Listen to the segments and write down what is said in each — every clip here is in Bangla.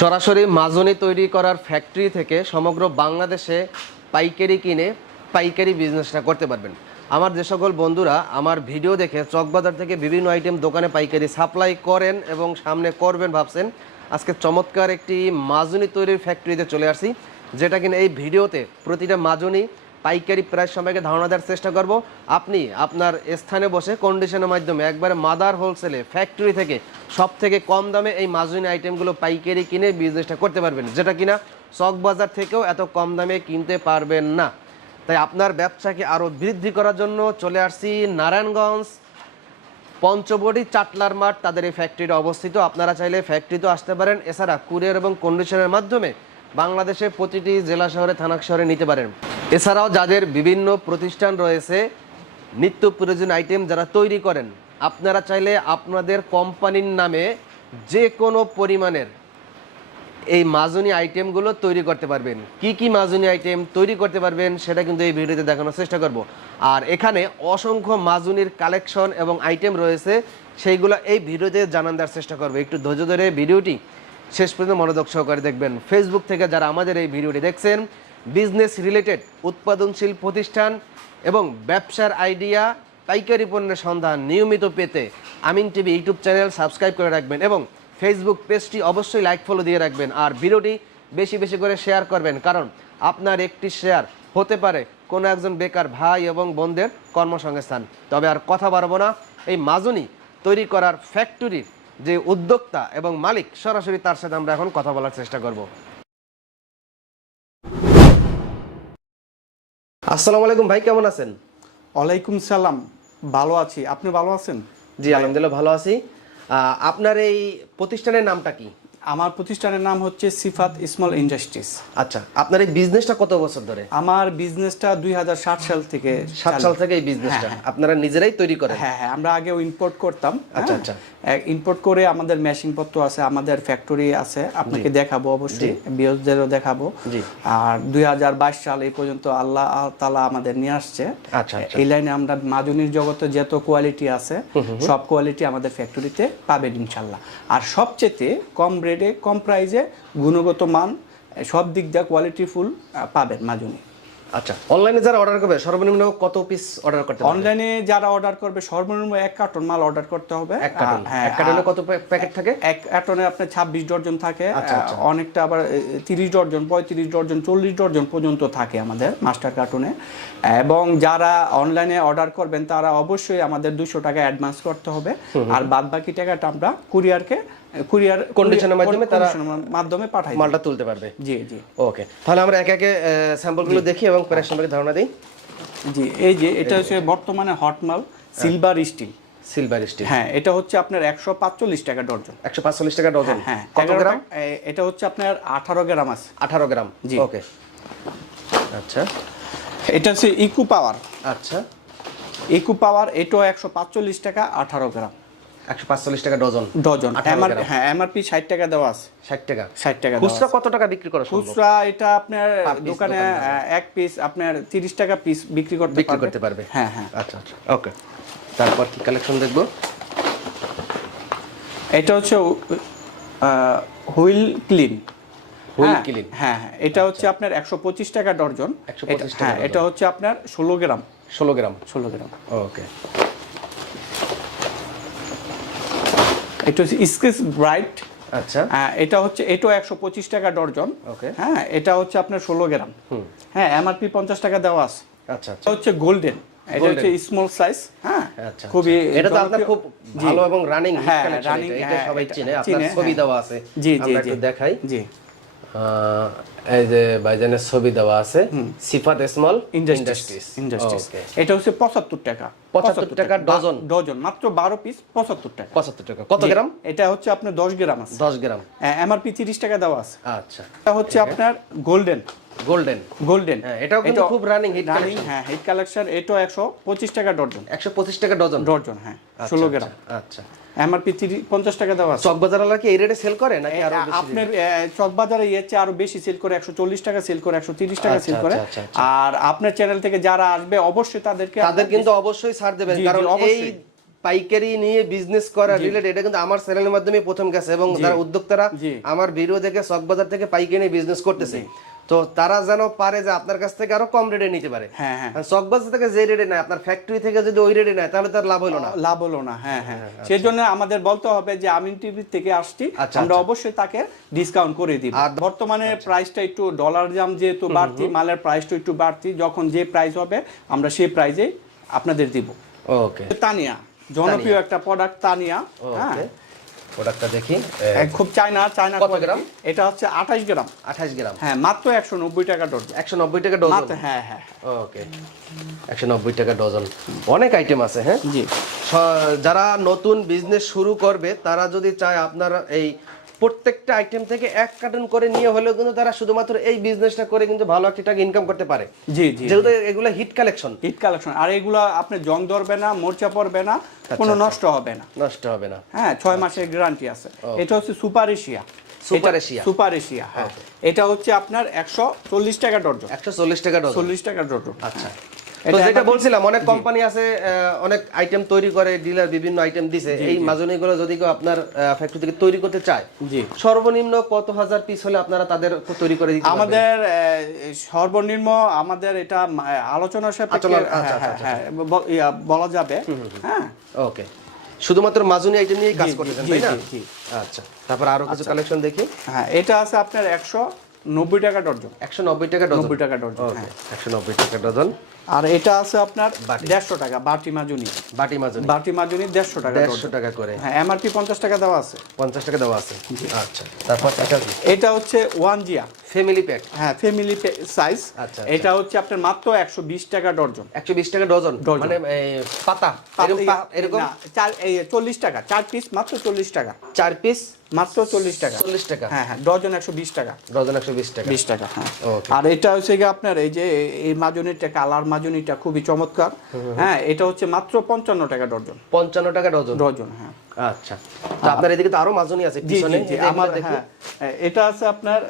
সরাসরি মাজনি তৈরি করার ফ্যাক্টরি থেকে সমগ্র বাংলাদেশে পাইকারি কিনে পাইকারি বিজনেসটা করতে পারবেন। আমার যে সকল বন্ধুরা আমার ভিডিও দেখে চকবাজার থেকে বিভিন্ন আইটেম দোকানে পাইকারি সাপ্লাই করেন এবং সামনে করবেন ভাবছেন, আজকে চমৎকার একটি মাজনি তৈরির ফ্যাক্টরিতে চলে আসি যেটা কিনা এই ভিডিওতে প্রতিটা মাজনি পাইকারি প্রাইস সম্পর্কে ধারণা দেওয়ার চেষ্টা করব। আপনি আপনার স্থানে বসে কন্ডিশনের মাধ্যমে একবারে মাদার হোলসেলে ফ্যাক্টরি থেকে সব থেকে কম দামে এই মাজুনি আইটেমগুলো পাইকারি কিনে বিজনেসটা করতে পারবেন। যেটা কিনা চক বাজার থেকেও এত কম দামে কিনতে পারবেন না। তাই আপনার ব্যবসাকে আরও বৃদ্ধি করার জন্য চলে আসছি নারায়ণগঞ্জ, পঞ্চবটি, চাটলার মাঠ, তাদের এই ফ্যাক্টরিটা অবস্থিত। আপনারা চাইলে ফ্যাক্টরিতেও আসতে পারেন। এছাড়া কুরিয়ার এবং কন্ডিশনের মাধ্যমে বাংলাদেশে প্রতিটি জেলা শহরে, থানা শহরে নিতে পারেন। এছাড়াও যাদের বিভিন্ন প্রতিষ্ঠান রয়েছে, নিত্য প্রয়োজনীয় আইটেম যারা তৈরি করেন, আপনারা চাইলে আপনাদের কোম্পানির নামে যে কোনো পরিমাণের এই মাজুনি আইটেমগুলো তৈরি করতে পারবেন। কি কি মাজুনি আইটেম তৈরি করতে পারবেন, সেটা কিন্তু এই ভিডিওতে দেখানোর চেষ্টা করব। আর এখানে অসংখ্য মাজুনির কালেকশন এবং আইটেম রয়েছে, সেইগুলো এই ভিডিওতে জানান দেওয়ার চেষ্টা করব। একটু ধৈর্য ধরে ভিডিওটি শেষ পর্যন্ত মনোযোগ সহকারে দেখবেন। ফেসবুক থেকে যারা আমাদের এই ভিডিওটি দেখছেন বিজনেস রিলেটেড উৎপাদনশীল প্রতিষ্ঠান এবং ব্যবসার আইডিয়া, পাইকারি পণ্যের সন্ধান নিয়মিত পেতে Amin TV YouTube channel subscribe করে রাখবেন এবং ফেসবুক পেজটি অবশ্যই লাইক, ফলো দিয়ে রাখবেন আর ভিডিওটি বেশি বেশি করে শেয়ার করবেন কারণ আপনার একটি শেয়ার হতে পারে কোনো একজন বেকার ভাই এবং বোনদের কর্মসংস্থান। তবে আর কথা বাড়বো না, এই মাজুনি তৈরি করার ফ্যাক্টরির যে উদ্যোক্তা এবং মালিক সরাসরি তার সাথে আমরা এখন কথা বলার চেষ্টা করব। আসসালামু আলাইকুম ভাই কেমন আছেন? ওয়ালাইকুম সালাম। ভালো আছি। আপনি ভালো আছেন? জি আলহামদুলিল্লাহ ভালো আছি। আপনার এই প্রতিষ্ঠানের নামটা কি? আমার প্রতিষ্ঠানের নাম হচ্ছে সিফাত স্মল ইন্ডাস্ট্রিজ। আচ্ছা আপনার এই বিজনেসটা কত বছর ধরে? আমার বিজনেসটা দুই হাজার সাত সাল থেকে সাত সাল থেকে এই বিজনেসটা আপনারা নিজেরাই তৈরি করেন? হ্যাঁ হ্যাঁ আমরা আগেও ইম্পোর্ট করতাম আচ্ছা, আচ্ছা। ইম্পোর্ট করে আমাদের মেশিন পত্র আছে আমাদের ফ্যাক্টরি আছে আপনাকে দেখাবো অবশ্যই বিয়সদেরও দেখাবো। আর দুই হাজার বাইশ সাল এই পর্যন্ত আল্লাহ তালা আমাদের নিয়ে আসছে। আচ্ছা, আচ্ছা। এই লাইনে আমরা মাজুনির জগতে যত কোয়ালিটি আছে সব কোয়ালিটি আমাদের ফ্যাক্টরিতে পাবেন ইনশাল্লাহ আর সবচেয়ে কম রেটে কম প্রাইসে গুণগত মান সব দিক দিয়ে কোয়ালিটি ফুল পাবেন মাজুনি। আচ্ছা অনলাইনে যারা অর্ডার করবে সর্বনিম্ন কত পিস অর্ডার করতে হবে অনলাইনে যারা অর্ডার করবে সর্বনিম্ন এক কার্টন মাল অর্ডার করতে হবে। এক কার্টন হ্যাঁ এক কার্টনে কত প্যাকেট থাকে? এক কার্টনে আপনার ছাব্বিশ ডর্জন থাকে আচ্ছা, আচ্ছা। অনেকটা আবার তিরিশ ডর্জন পঁয়ত্রিশ ডর্জন চল্লিশ ডর্জন পর্যন্ত থাকে আমাদের মাস্টার কার্টুনে এবং যারা অনলাইনে অর্ডার করবেন তারা অবশ্যই আমাদের দুশো টাকা অ্যাডভান্স করতে হবে। আর বাদ বাকি টাকাটা আমরা কুরিয়ারকে কুরিয়ার এর মাধ্যমে তারা- মাধ্যমে দিই। মালটা তুলতে পারবে। জি জি। ওকে তাহলে আমরা একে একে স্যাম্পলগুলো দেখি এবং প্রাইস সম্পর্কে ধারণা দিই। জি এই যে এটা হচ্ছে বর্তমানে হট মাল সিলভার স্টিল সিলভার স্টিল হ্যাঁ এটা হচ্ছে আপনার একশো পাঁচচল্লিশ টাকা ডর্জন একশো পাঁচচল্লিশ টাকা ডজন? হ্যাঁ কত গ্রাম? এটা হচ্ছে আপনার আঠারো গ্রাম আছে। আঠারো গ্রাম? জি। ওকে আচ্ছা। এটা হচ্ছে ইকু পাওয়ার আচ্ছা। ইকু পাওয়ার এটাও একশো পাঁচচল্লিশ টাকা আঠারো গ্রাম। একশো পাঁচচল্লিশ টাকা ডজন। ডজন। 18 MRP গ্রাম। হ্যাঁ এমআরপি ষাট টাকা দেওয়া আছে। ষাট টাকা। ষাট টাকা খুচরা কত টাকা বিক্রি করা খুচরা এটা আপনার দোকানে এক পিস আপনার তিরিশ টাকা পিস বিক্রি করতে বিক্রি করতে পারবে। হ্যাঁ হ্যাঁ। আচ্ছা আচ্ছা। ওকে তারপর কি কালেকশন দেখব? এটা হচ্ছে হুইল ক্লিন। Wheel clean. হ্যাঁ হ্যাঁ। এটা হচ্ছে আপনার একশো পঁচিশ টাকা ডর্জন 125 হ্যাঁ। এটা হচ্ছে আপনার ষোলো গ্রাম। ষোলো গ্রাম। ষোলো গ্রাম। ওকে এটা হচ্ছে স্কেচ ব্রাইট আচ্ছা। হ্যাঁ এটা হচ্ছে এটাও একশো পঁচিশ টাকা ডর্জন. হ্যাঁ এটা হচ্ছে আপনার ষোলো গ্রাম। হ্যাঁ এমআরপি পঞ্চাশ টাকা দেওয়া আছে। আচ্ছা আচ্ছা। এটা হচ্ছে গোল্ডেন। এটা হচ্ছে স্মল সাইজ হ্যাঁ আচ্ছা খুবই এটা তো আপনার খুব ভালো এবং রানিং হ্যাঁ, রানিং এটা হ্যাঁ, সবাই চিনে। আপনার ছবি হ্যাঁ। দেওয়া আছে। জি জি জি। দেখাই। জি। এই যে ভাইজানের ছবি দেওয়া আছে সিফাত স্মল ইন্ডাস্ট্রিজ ইন্ডাস্ট্রিজ এটা হচ্ছে পঁচাত্তর টাকা। 75 টাকা ডজন? ডজন মাত্র বারো পিস পঁচাত্তর টাকা। পঁচাত্তর টাকা। কত গ্রাম? এটা হচ্ছে আপনার দশ গ্রাম আছে। দশ গ্রাম। এমআরপি তিরিশ টাকা দেওয়া আছে। আচ্ছা। এটা হচ্ছে আপনার গোল্ডেন গোল্ডেন গোল্ডেন হ্যাঁ, এটাও কিন্তু খুব running hit রানিং হ্যাঁ হিট কালেকশন এটাও একশো পঁচিশ টাকা ডজন। একশো পঁচিশ টাকা ডজন। ডজন হ্যাঁ ষোলো গ্রাম। আচ্ছা। এমআরপি পঞ্চাশ টাকা দেওয়া আছে। কি এই রেটে সেল করে নাকি আরও আপনার চক বাজারে এর চেয়ে আরও বেশি সেল করে একশো চল্লিশ টাকা সেল করে একশো তিরিশ টাকা আচ্ছা, সেল করে। আচ্ছা, আচ্ছা, আর আপনার চ্যানেল থেকে যারা আসবে অবশ্যই তাদেরকে তাদের কিন্তু অবশ্যই ছাড় দেবেন কারণ এই পাইকারি নিয়ে বিজনেস করা রিলেটেড এটা কিন্তু আমার চ্যানেলের মাধ্যমে প্রথম গেছে এবং যারা উদ্যোক্তারা আমার ভিডিও দেখে চকবাজার থেকে পাইকারি নিয়ে বিজনেস করতেছে। তো তারা যেন পারে যে আপনার কাছ থেকে আরও কম রেটে নিতে পারে। হ্যাঁ হ্যাঁ। থেকে যে রেটে নেয় আপনার ফ্যাক্টরি থেকে যদি ওই রেটে নেয় তাহলে তার লাভ হলো না। লাভ হলো না হ্যাঁ হ্যাঁ। সেই জন্য আমাদের বলতে হবে যে আমিন টিভি থেকে আসছি আচ্ছা, আমরা আচ্ছা। অবশ্যই তাকে ডিসকাউন্ট করে দিব। আর বর্তমানে প্রাইসটা একটু ডলার দাম যেহেতু বাড়তি মালের প্রাইসটা একটু বাড়তি যখন যে প্রাইস হবে আমরা সেই প্রাইজে আপনাদের দিব। ওকে তানিয়া জনপ্রিয় একটা প্রোডাক্ট তানিয়া হ্যাঁ। প্রোডাক্টটা দেখি। খুব চায়না চায়না কত গ্রাম? এটা হচ্ছে আঠাশ গ্রাম। আঠাশ গ্রাম। হ্যাঁ মাত্র একশো নব্বই টাকা ডজন একশো নব্বই টাকা ডজন মাত্র হ্যাঁ হ্যাঁ ওকে। একশো নব্বই টাকা ডজন অনেক আইটেম আছে হ্যাঁ? জি। যারা নতুন বিজনেস শুরু করবে তারা যদি চায় আপনার এই প্রত্যেকটা আইটেম থেকে এক কার্টন করে নিয়ে হলেও কিন্তু তারা শুধুমাত্র এই বিজনেসটা করে কিন্তু ভালো একটা টাকা ইনকাম করতে পারে। জি জি যেহেতু এগুলো হিট কালেকশন হিট কালেকশন আর এগুলো আপনি জং ধরবে না মোর্চা পড়বে না কোনো নষ্ট হবে না। নষ্ট হবে না। হ্যাঁ ছয় মাসের গ্যারান্টি আছে। এটা হচ্ছে super Asia super Asia super Asia হ্যাঁ। এটা হচ্ছে আপনার একশো চল্লিশ টাকা ডর্জন একশো চল্লিশ টাকা চল্লিশ টাকা ডর্জন আচ্ছা। তো যেটা বলছিলাম অনেক কোম্পানি আছে অনেক আইটেম তৈরি করে ডিলার বিভিন্ন আইটেম দিছে। এই মাজনিগুলো যদি কেউ আপনার ফ্যাক্টরি থেকে তৈরি করতে চায় সর্বনিম্ন কত হাজার পিস হলে আপনারা তাদের তৈরি করে দিতে আমাদের সর্বনিম্ন আমাদের এটা আহ, আলোচনা সাপেক্ষে আলোচনা- আচ্ছা, হ্যাঁ, হ্যাঁ, হ্যাঁ, ইয়া, বলা যাবে। হ্যাঁ। ওকে শুধুমাত্র মাজুনি আইটেম নিয়ে কাজ জি, করতেছেন তাই না। আচ্ছা তারপর আরও কিছু কালেকশন দেখি। হ্যাঁ এটা আছে আপনার একশো নব্বই টাকা ডর্জন একশো নব্বই টাকা ডজন। টাকা হ্যাঁ। একশো নব্বই টাকা ডজন। আর এটা আছে আপনার। দেড়শো টাকা বাটি মাজুনি। বাটি মাজুনি। বাটি মাজুনি দেড়শো টাকা দেড়শো টাকা করে। হ্যাঁ এমআরপি পঞ্চাশ টাকা দেওয়া আছে। পঞ্চাশ টাকা দেওয়া আছে। আচ্ছা তারপর এটা এটা হচ্ছে ওয়ান জিয়া ফ্যামিলি প্যাক হ্যাঁ ফ্যামিলি সাইজ আচ্ছা, এটা হচ্ছে আপনার মাত্র একশো বিশ টাকা ডর্জন একশো বিশ টাকা ডজন? ডজন। মানে পাতা? এরকম চার এই চল্লিশ টাকা। চার পিস মাত্র চল্লিশ টাকা। চার পিস মাত্র চল্লিশ টাকা। চল্লিশ টাকা। হ্যাঁ হ্যাঁ ডজন একশো বিশ টাকা। ডজন একশো বিশ টাকা। বিশ টাকা হ্যাঁ. আর এটা হচ্ছে আপনার এই যে এই মাজুনিটা কালার মাজুনিটা খুবই চমৎকার। হ্যাঁ এটা হচ্ছে মাত্র পঞ্চান্ন টাকা ডজন। পঞ্চান্ন টাকা ডজন? ডর্জন হ্যাঁ। আচ্ছা। তো আপনার এদিকে তো আরও মাজুনি আছে পিছনে আমার দেখি। হ্যাঁ এটা আছে আপনার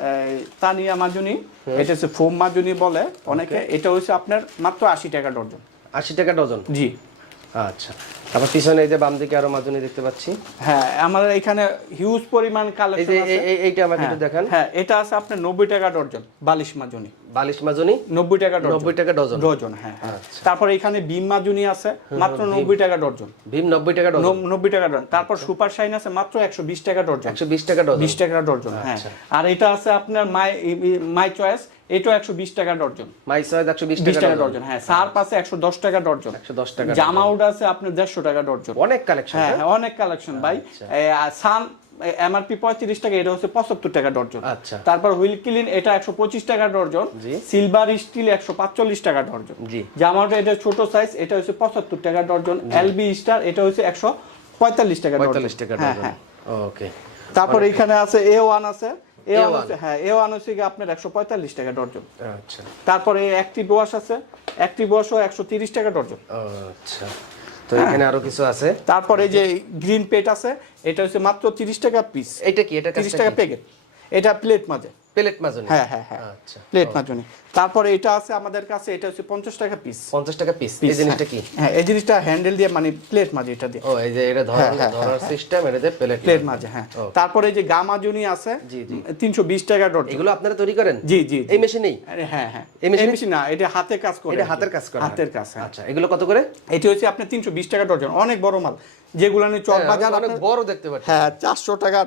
তানিয়া মাজুনি এটা হচ্ছে ফোম মাজুনি বলে অনেকে এটা হচ্ছে আপনার মাত্র আশি টাকা ডর্জন আশি টাকা ডজন? জি। আচ্ছা। তারপর পিছনে এই যে বাম দিকে আরও মাজুনি দেখতে পাচ্ছি। হ্যাঁ আমাদের এখানে হিউজ পরিমাণ কালেকশন আছে। এই- এই- এইটা আমাকে একটু হ্যাঁ, দেখান। হ্যাঁ এটা আছে আপনার নব্বই টাকা ডর্জন বালিশ মাজুনি। বালিশ মাজুনি নব্বই টাকা ডর্জন নব্বই টাকা ডজন ডর্জন হ্যাঁ হ্যাঁ। তারপর এখানে বিম মাজুনি আছে মাত্র নব্বই টাকা ডর্জন ভীম নব্বই টাকা ডজন নব- নব্বই টাকা ডর্জন তারপর সুপার শাইন আছে মাত্র একশো বিশ টাকা ডর্জন একশো বিশ টাকা ডজন বিশ টাকা ডর্জন হ্যাঁ আর এটা আছে আপনার মাই মাই চয়েস এটাও একশো বিশ টাকা ডর্জন মাই সাইজ একশো বিশ টাকা ডজন ডর্জন হ্যাঁ সার পাশে একশো দশ টাকা ডর্জন একশো দশ টাকা জামা আউট আছে আপনার দেড়শো টাকা ডর্জন অনেক কালেকশন হ্যাঁ হ্যাঁ অনেক কালেকশন ভাই সান এমআরপি পঁয়ত্রিশ টাকা এটা হচ্ছে পঁচাত্তর টাকা ডর্জন। আচ্ছা। তারপর হুইল ক্লিন এটা একশো পঁচিশ টাকা ডর্জন। সিলভার স্টিল একশো পাঁচচল্লিশ টাকা ডর্জন। জামাটা এটা ছোট সাইজ এটা হচ্ছে পঁচাত্তর টাকা ডর্জন। এলবি স্টার এটা হচ্ছে একশো পঁয়তাল্লিশ টাকা পঁয়তাল্লিশ টাকা হ্যাঁ হ্যাঁ। ওকে। তারপর এখানে আছে এ ওয়ান আছে। এ ওয়ান A1 হ্যাঁ এ ওয়ান হচ্ছে গিয়ে আপনার একশো পঁয়তাল্লিশ টাকা ডর্জন। আচ্ছা। তারপরে অ্যাক্টিভ ওয়াশ আছে। অ্যাক্টিভ ওয়াশও একশো তিরিশ টাকা ডর্জন। আচ্ছা। তো এখানে আরও কিছু আছে। তারপরে যে গ্রিন পেট আছে এটা হচ্ছে মাত্র তিরিশ টাকা পিস এটা কি? এটা তিরিশ টাকা প্যাকেট এটা প্লেট মাঝে। প্লেট মাজুনি হ্যাঁ হ্যাঁ হ্যাঁ। আচ্ছা প্লেট মাজনি তারপরে এটা আছে আমাদের কাছে এটা হচ্ছে পঞ্চাশ টাকা পিস পঞ্চাশ টাকা পিস এই জিনিসটা কি? হ্যাঁ এই জিনিসটা হ্যান্ডেল দিয়ে মানে প্লেট মাঝে এটা দিয়ে। ও এই যে এটা ধরার ধরার সিস্টেম এটা যে প্লেট প্লেট মাঝে হ্যাঁ। তারপরে এই যে গামাজুনি আছে জি, জি। তিনশো বিশ টাকা ডর্জন এগুলো আপনারা তৈরি করেন? জি জি জি। এই মেশিনেই হ্যাঁ হ্যাঁ। এই machine- না এটা হাতে কাজ করে এটা হাতের কাজ করা। হাতের কাজ হ্যাঁ। আচ্ছা এগুলো কত করে? এটি হচ্ছে আপনার তিনশো বিশ টাকা অনেক বড় মাল। যেগুলো নিয়ে চক বাজার অনেক বড় দেখতে পাচ্ছি। হ্যাঁ চারশো টাকা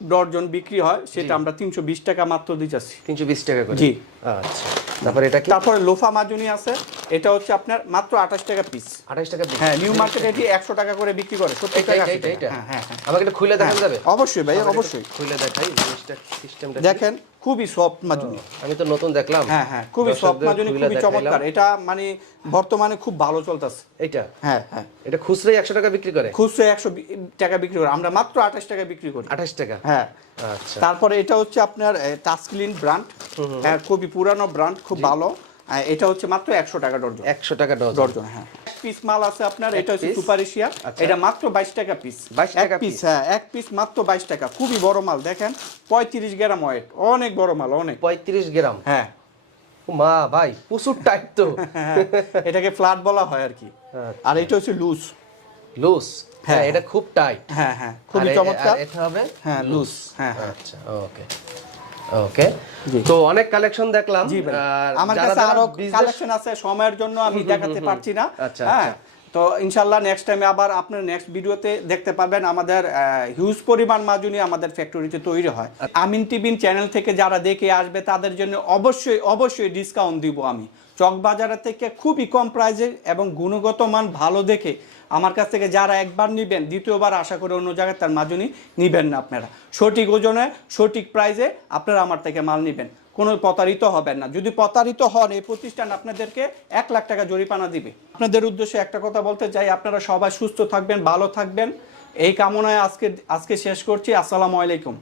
ডর্জন বিক্রি হয় সেটা আমরা তিনশো বিশ টাকা মাত্র দিচ্ছি তিনশো বিশ টাকা জি। আচ্ছা। তারপরে এটা তারপরে লোফা মাজুনি আছে এটা হচ্ছে আপনার মাত্র আঠাশ টাকা পিস আঠাশ টাকা। হ্যাঁ নিউ মার্কেটে এটি একশো টাকা করে বিক্রি করে সত্তর টাকা হ্যাঁ হ্যাঁ হ্যাঁ। আমাকে এটা খুলে দেখানো যাবে? অবশ্যই ভাই অবশ্যই। খুলে দেখাই জিনিসটা সিস্টেমটা দেখেন খুবই সফট মাজুনি। আমি তো নতুন দেখলাম। হ্যাঁ হ্যাঁ খুবই সফট মাজুনি খুবই চমৎকার। এটা মানে বর্তমানে খুব ভালো চলতেছে। এটা হ্যাঁ হ্যাঁ। এটা খুচরাই একশো টাকা বিক্রি করে? খুচরো একশো টাকা বিক্রি করে। আমরা মাত্র আঠাশ টাকা বিক্রি করি। আঠাশ টাকা? হ্যাঁ। আচ্ছা। তারপরে এটা হচ্ছে আপনার টাচক্লিন ব্র্যান্ড হ্যাঁ খুবই পুরানো ব্র্যান্ড খুব ভালো। এটা হচ্ছে মাত্র একশো টাকা ডর্জন। একশো টাকা ডজন ডর্জন হ্যাঁ। পিস মাল আছে আপনার এটা হচ্ছে সুপার এশিয়া। আচ্ছা। এটা মাত্র বাইশ টাকা পিস 22 টাকা পিস হ্যাঁ এক পিস মাত্র বাইশ টাকা। খুবই বড় মাল দেখেন। পঁয়ত্রিশ গ্রাম ওয়েট অনেক বড় মাল অনেক। পঁয়ত্রিশ গ্রাম? হ্যাঁ। মা ভাই প্রচুর টাইট তো। হ্যাঁ, এটাকে ফ্ল্যাট বলা হয় আর কি। আচ্ছা। আর এটা হচ্ছে লুজ লুজ হ্যাঁ। হ্যাঁ, এটা খুব টাইট হ্যাঁ হ্যাঁ খুবই চমৎকার। এটা হবে হ্যাঁ লুজ হ্যাঁ হ্যাঁ। আচ্ছা ওকে ওকে তো অনেক কালেকশন দেখলাম আমার কাছে আরও কালেকশন আছে সময়ের জন্য আমি দেখাতে পারছি না। আচ্ছা, হ্যাঁ তো ইনশাল্লাহ নেক্সট টাইমে আবার আপনার নেক্সট ভিডিওতে দেখতে পাবেন আমাদের হিউজ পরিমাণ মাজুনি আমাদের ফ্যাক্টরিতে তৈরি হয়। আমিন টিভিন চ্যানেল থেকে যারা দেখে আসবে তাদের জন্য অবশ্যই অবশ্যই ডিসকাউন্ট দিব আমি। চকবাজারের থেকে খুবই কম প্রাইসে এবং গুণগত মান ভালো দেখে আমার কাছ থেকে যারা একবার নেবেন, দ্বিতীয়বার আশা করে অন্য জায়গায় তার মাজুনি নিবেন না আপনারা। সঠিক ওজনে, সঠিক প্রাইসে আপনারা আমার থেকে মাল নেবেন। কোনো প্রতারিত হবেন না। যদি প্রতারিত হন, এই প্রতিষ্ঠান আপনাদেরকে এক লাখ টাকা জরিমানা দিবে। আপনাদের উদ্দেশ্যে একটা কথা বলতে চাই, আপনারা সবাই সুস্থ থাকবেন, ভালো থাকবেন। এই কামনায় আজকে আজকে শেষ করছি। আসসালামু আলাইকুম।